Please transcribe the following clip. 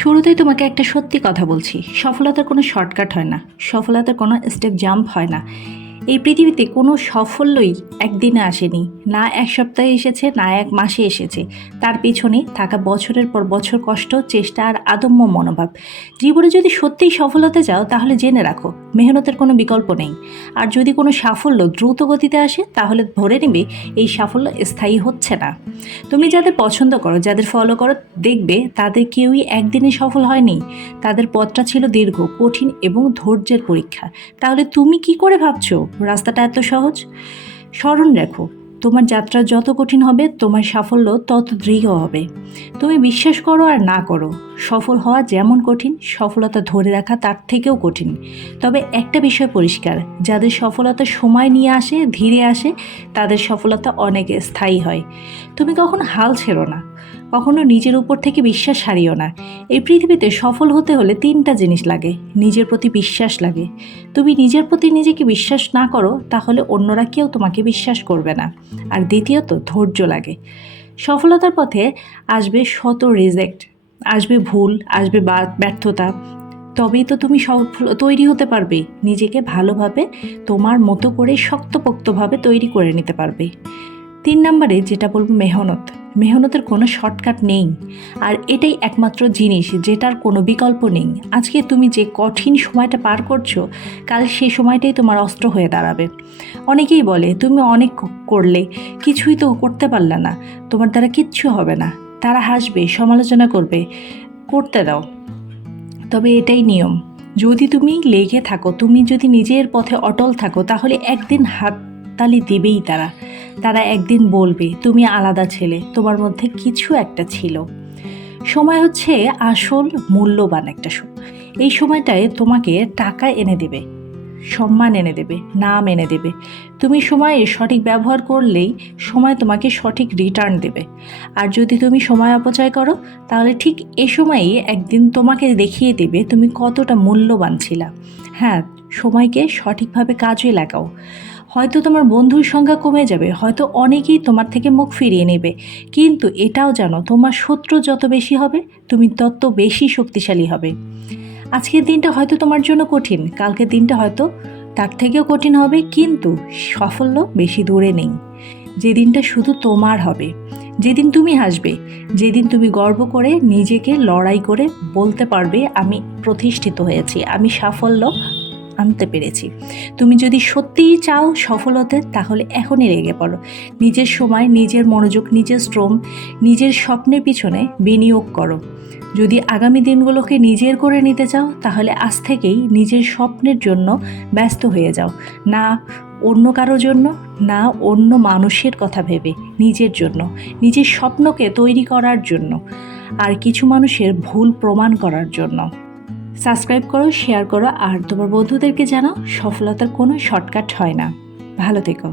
শুরুতেই তোমাকে একটা সত্যি কথা বলছি, সফলতার কোনো শর্টকাট হয় না, সফলতার কোনো স্টেপ জাম্প হয় না। এই পৃথিবীতে কোনো সাফল্যই একদিনে আসেনি, না এক সপ্তাহে এসেছে, না এক মাসে এসেছে। তার পেছনে থাকা বছরের পর বছর কষ্ট, চেষ্টা আর আদম্য মনোভাব। জীবনে যদি সত্যিই সফলতা চাও তাহলে জেনে রাখো, মেহনতের কোনো বিকল্প নেই। আর যদি কোনো সাফল্য দ্রুত গতিতে আসে তাহলে ধরে নেবে এই সাফল্য স্থায়ী হচ্ছে না। তুমি যাদের পছন্দ করো, যাদের ফলো করো, দেখবে তাদের কেউই একদিনে সফল হয়নি। তাদের পথটা ছিল দীর্ঘ, কঠিন এবং ধৈর্যের পরীক্ষা। তাহলে তুমি কি করে ভাবছো রাস্তাটা এত সহজ? স্মরণ রাখো, তোমার যাত্রা যত কঠিন হবে তোমার সাফল্য তত দৃঢ় হবে। তুমি বিশ্বাস করো আর না করো, সফল হওয়া যেমন কঠিন, সফলতা ধরে রাখা তার থেকেও কঠিন। তবে একটা বিষয় পরিষ্কার, যাদের সফলতা সময় নিয়ে আসে, ধীরে আসে, তাদের সফলতা অনেক স্থায়ী হয়। তুমি কখনো হাল ছেড়ো না, কখনো নিজের উপর থেকে বিশ্বাস হারিও না। এই পৃথিবীতে সফল হতে হলে তিনটা জিনিস লাগে। নিজের প্রতি বিশ্বাস লাগে। তুমি নিজের প্রতি নিজেকে বিশ্বাস না করো তাহলে অন্যরা কেউ তোমাকে বিশ্বাস করবে না। আর দ্বিতীয়ত ধৈর্য লাগে। সফলতার পথে আসবে শত রিজেক্ট, আসবে ভুল, আসবে ব্যর্থতা। তবেই তো তুমি সফল তৈরি হতে পারবে, নিজেকে ভালোভাবে তোমার মতো করে শক্তপোক্তভাবে তৈরি করে নিতে পারবে। 3 নম্বরে যেটা বলবো, মেহনত। মেহনতের কোনো শর্টকাট নেই, আর এটাই একমাত্র জিনিস যেটার কোনো বিকল্প নেই। আজকে তুমি যে কঠিন সময়টা পার করছো, কাল সেই সময়টাই তোমার অস্ত্র হয়ে দাঁড়াবে। অনেকেই বলে তুমি অনেক করলে, কিছুই তো করতে পারলে না, তোমার দ্বারা কিচ্ছু হবে না। তারা হাসবে, সমালোচনা করবে, করতে দাও। তবে এটাই নিয়ম, যদি তুমি লেগে থাকো, তুমি যদি নিজের পথে অটল থাকো, তাহলে একদিন হাততালি দেবেই তারা। তারা একদিন বলবে তুমি আলাদা ছেলে, তোমার মধ্যে কিছু একটা ছিল। সময় হচ্ছে আসল মূল্যবান একটা এই সময়টায় তোমাকে টাকা এনে দেবে, সম্মান এনে দেবে, নাম এনে দেবে। তুমি সময়ের সঠিক ব্যবহার করলেই সময় তোমাকে সঠিক রিটার্ন দেবে। আর যদি তুমি সময় অপচয় করো, তাহলে ঠিক এ সময়ই একদিন তোমাকে দেখিয়ে দেবে তুমি কতটা মূল্যবান ছিলা। হ্যাঁ, সময়কে সঠিকভাবে কাজে লাগাও। হয়তো তোমার বন্ধুর সংখ্যা কমে যাবে, হয়তো অনেকেই তোমার থেকে মুখ ফিরিয়ে নেবে, কিন্তু এটাও জানো, তোমার শত্রু যত বেশি হবে তুমি তত বেশি শক্তিশালী হবে। আজকের দিনটা হয়তো তোমার জন্য কঠিন, কালকের দিনটা হয়তো তার থেকেও কঠিন হবে, কিন্তু সাফল্য বেশি দূরে নেই। যেদিনটা শুধু তোমার হবে, যেদিন তুমি হাসবে, যেদিন তুমি গর্ব করে নিজেকে লড়াই করে বলতে পারবে আমি প্রতিষ্ঠিত হয়েছি, আমি সাফল্য আনতে পেরেছি। তুমি যদি সত্যিই চাও সফল হতে, তাহলে এখনই লেগে পড়ো। নিজের সময়, নিজের মনোযোগ, নিজের শ্রম, নিজের স্বপ্নের পিছনে বিনিয়োগ করো। যদি আগামী দিনগুলোকে নিজের করে নিতে চাও, তাহলে আজ থেকেই নিজের স্বপ্নের জন্য ব্যস্ত হয়ে যাও। না অন্য কারোর জন্য, না অন্য মানুষের কথা ভেবে, নিজের জন্য, নিজের স্বপ্নকে তৈরি করার জন্য, আর কিছু মানুষের ভুল প্রমাণ করার জন্য। সাবস্ক্রাইব করো, শেয়ার করো, আর তোমার বন্ধুদেরকে জানাও সফলতার কোনো শর্টকাট হয় না। ভালো থেকো।